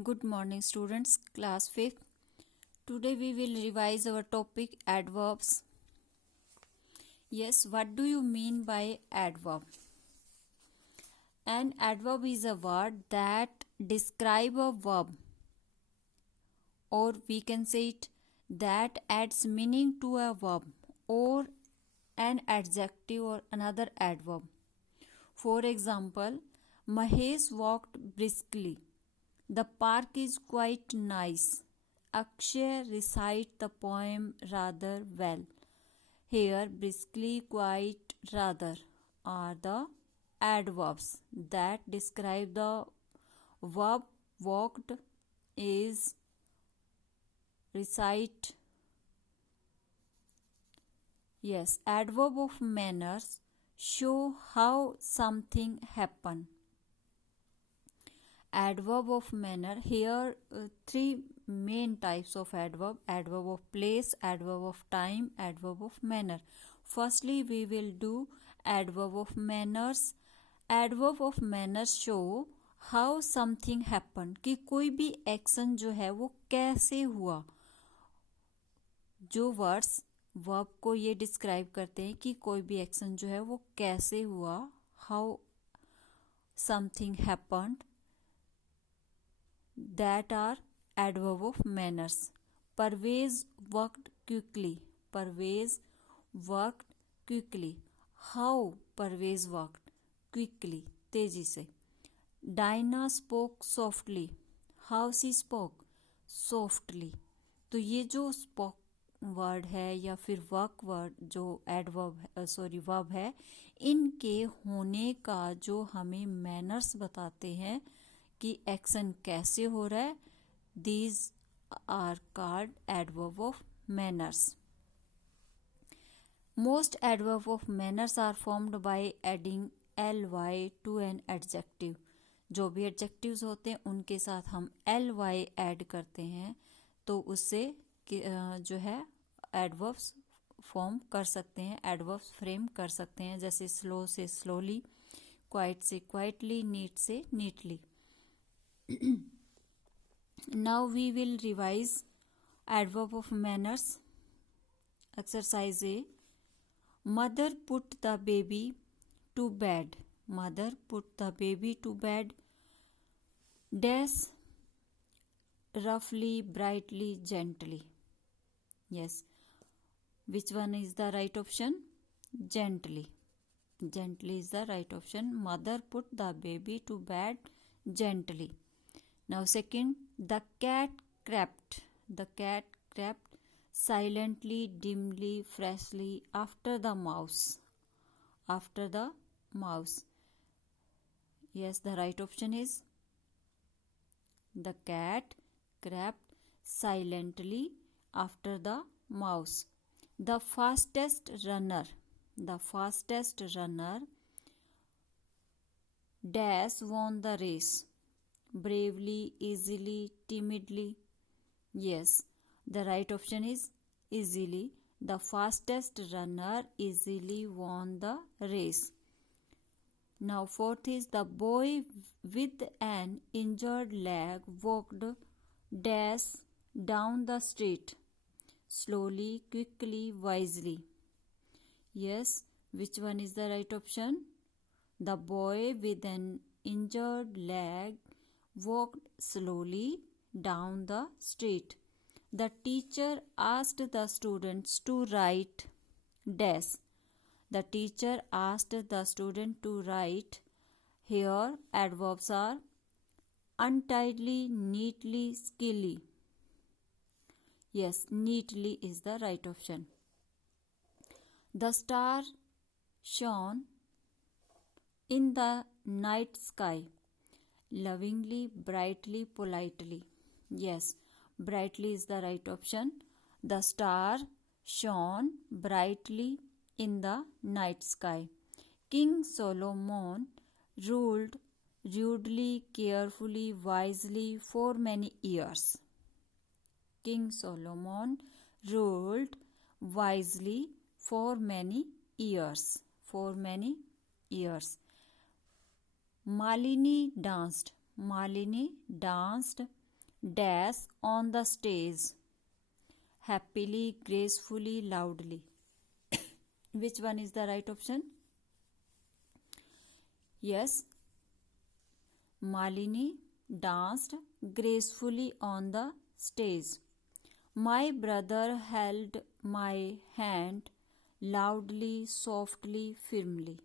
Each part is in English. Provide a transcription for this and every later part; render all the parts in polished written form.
Good morning, students. Class 5th. Today we will revise our topic adverbs. Yes, what do you mean by adverb? An adverb is a word that describe a verb, or we can say it that adds meaning to a verb, or an adjective or another adverb. For example, Mahesh walked briskly. The park is quite nice. Akshay recite the poem rather well. Here, briskly, quite, rather are the adverbs that describe the verb walked, is, recite. Yes, adverb of manners show how something happened. Adverb of manner, here three main types of adverb: adverb of place, adverb of time, adverb of manner. Firstly we will do adverb of manners. Adverb of manners show how something happened, कि कोई भी action जो है वो कैसे हुआ. जो words verb को ये डिस्क्राइब करते हैं कि कोई भी एक्शन जो है वो कैसे हुआ, how something happened, that are adverb of manners. Parvez worked quickly. Parvez worked quickly. How Parvez worked quickly, तेजी से. Dinah spoke softly. How she spoke softly. तो ये जो spoke वर्ड है या फिर वर्क वर्ड जो एडवर्ब वर्ब है, इनके होने का जो हमें मैनर्स बताते हैं कि एक्शन कैसे हो रहा है, these are called adverb of manners. Most adverb of manners are formed by adding ly to an adjective. जो भी एडजेक्टिव्स होते हैं उनके साथ हम ly ऐड करते हैं तो उससे जो है एडवर्ब्स फॉर्म कर सकते हैं, एडवर्ब्स फ्रेम कर सकते हैं. जैसे स्लो से स्लोली, क्वाइट से क्वाइटली, नीट से neatly. Now we will revise adverb of manners. Exercise A. Mother put the baby to bed. Mother put the baby to bed. Dash roughly, brightly, gently. Yes. Which one is the right option? Gently. Gently is the right option. Mother put the baby to bed gently. Now second, the cat crept. The cat crept silently, dimly, freshly after the mouse. After the mouse. Yes, the right option is the cat crept silently after the mouse. The fastest runner. The fastest runner dash won the race. Bravely, easily, timidly. Yes, the right option is easily. The fastest runner easily won the race. Now fourth is the boy with an injured leg walked dash down the street. Slowly, quickly, wisely. Yes, which one is the right option? The boy with an injured leg walked slowly down the street. The teacher asked the students to write dash. The teacher asked the student to write. Here adverbs are untidily, neatly, skilly. Yes, neatly is the right option. The star shone in the night sky. Lovingly, brightly, politely. Yes, brightly is the right option. The star shone brightly in the night sky. King Solomon ruled rudely, carefully, wisely for many years. King Solomon ruled wisely for many years. For many years. Malini danced. Malini danced dash on the stage. Happily, gracefully, loudly. Which one is the right option? Yes, Malini danced gracefully on the stage. My brother held my hand loudly, softly, firmly.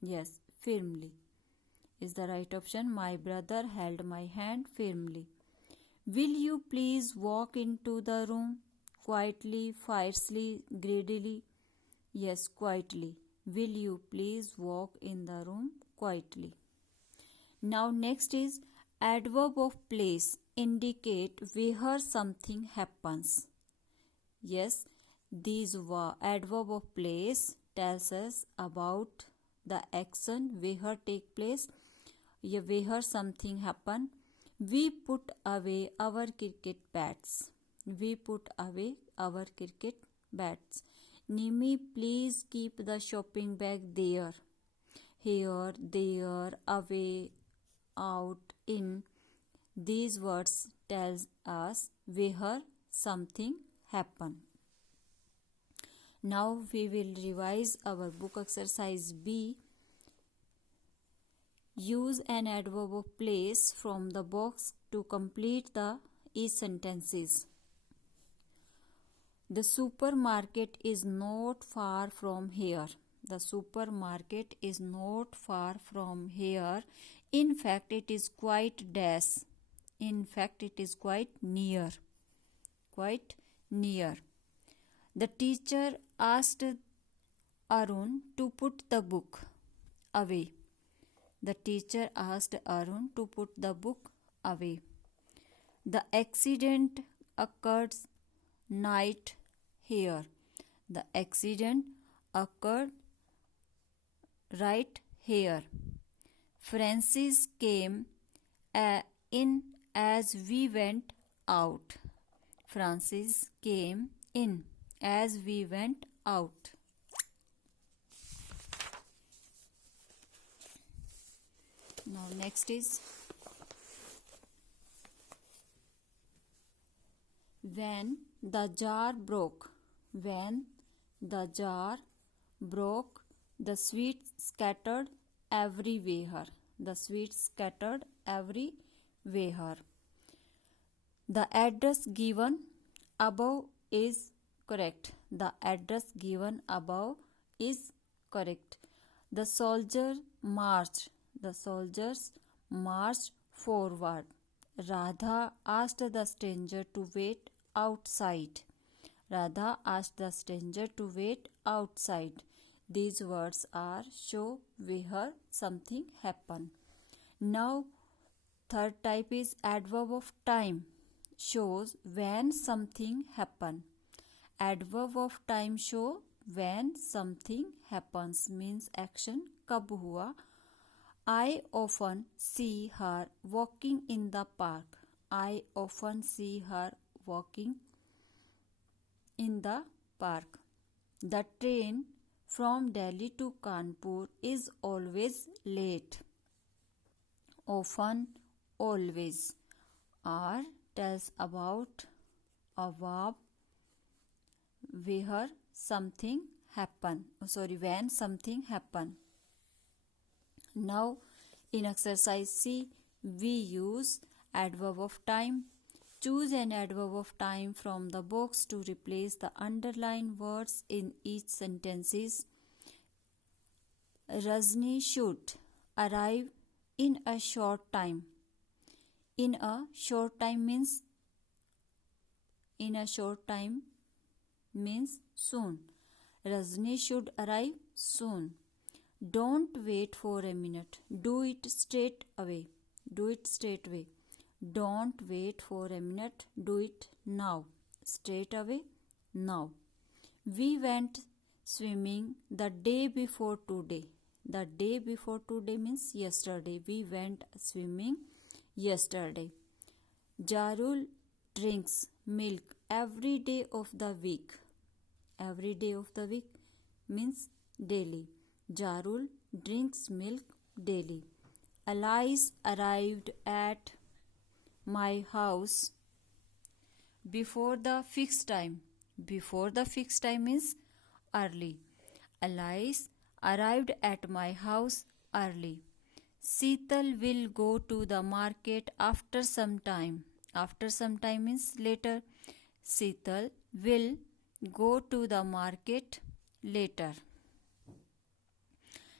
Yes, firmly is the right option. My brother held my hand firmly. Will you please walk into the room? Quietly, fiercely, greedily. Yes, quietly. Will you please walk in the room quietly? Now next is adverb of place indicate where something happens. Yes, these adverb of place tells us about the action where take place, where something happen. We put away our cricket bats. We put away our cricket bats. Nimi, please keep the shopping bag there. Here, there, away, out, in. These words tells us where something happen. Now we will revise our book exercise B. Use an adverb of place from the box to complete the each sentences. The supermarket is not far from here. The supermarket is not far from here. In fact, it is quite dash. In fact, it is quite near. Quite near. The teacher asked Arun to put the book away. The teacher asked Arun to put the book away. The accident occurred night here. The accident occurred right here. Francis came in as we went out. Francis came in as we went out. Now next is when the jar broke. When the jar broke, the sweets scattered everywhere. The sweets scattered everywhere. The address given above is correct. The address given above is correct. The soldier marched. The soldiers marched forward. Radha asked the stranger to wait outside. Radha asked the stranger to wait outside. These words are show where something happened. Now third type is adverb of time. Shows when something happened. Adverb of time show when something happens means action कब हुआ. I often see her walking in the park. I often see her walking in the park. The train from Delhi to Kanpur is always late. Often, always. R tells about a verb where something happen. When something happen. Now in exercise C, we use adverb of time. Choose an adverb of time from the box to replace the underlined words in each sentences. Rajni should arrive in a short time. In a short time means soon. Rajni should arrive soon. Don't wait for a minute. Do it straight away. Do it straight away. Don't wait for a minute. Do it now. Straight away. Now. We went swimming the day before today. The day before today means yesterday. We went swimming yesterday. Jarul drinks milk every day of the week. Every day of the week means daily. Jarul drinks milk daily. Alice arrived at my house before the fixed time. Before the fixed time is early. Alice arrived at my house early. Sheetal will go to the market after some time. After some time means later. Sheetal will go to the market later.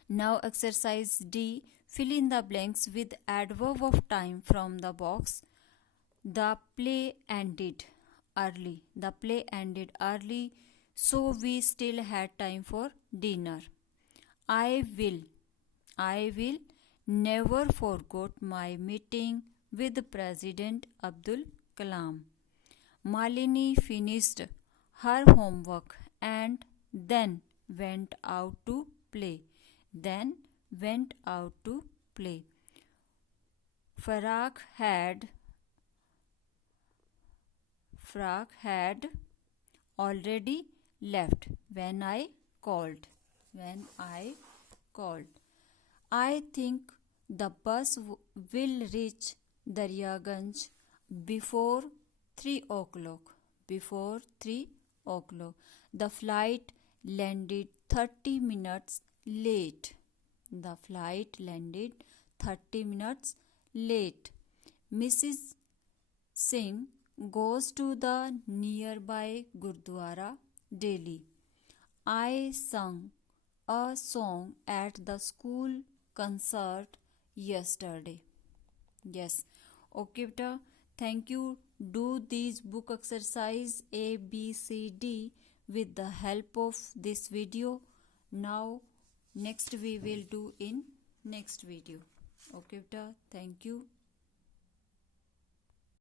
Now exercise D. Fill in the blanks with adverb of time from the box. The play ended early. The play ended early, so we still had time for dinner. I will never forget my meeting with President Abdul Kalam. Malini finished her homework and then went out to play. Then went out to play. Farag had already left when I called. I think the bus will reach Daryaganj before 3 o'clock. Before 3 o'clock. The flight landed 30 minutes late. The flight landed 30 minutes late. Mrs. Singh goes to the nearby Gurdwara daily. I sung a song at the school concert yesterday. Yes. Okay, beta. Thank you. Do these book exercise A, B, C, D with the help of this video. Now, next we will do in next video. Okay, beta. Thank you.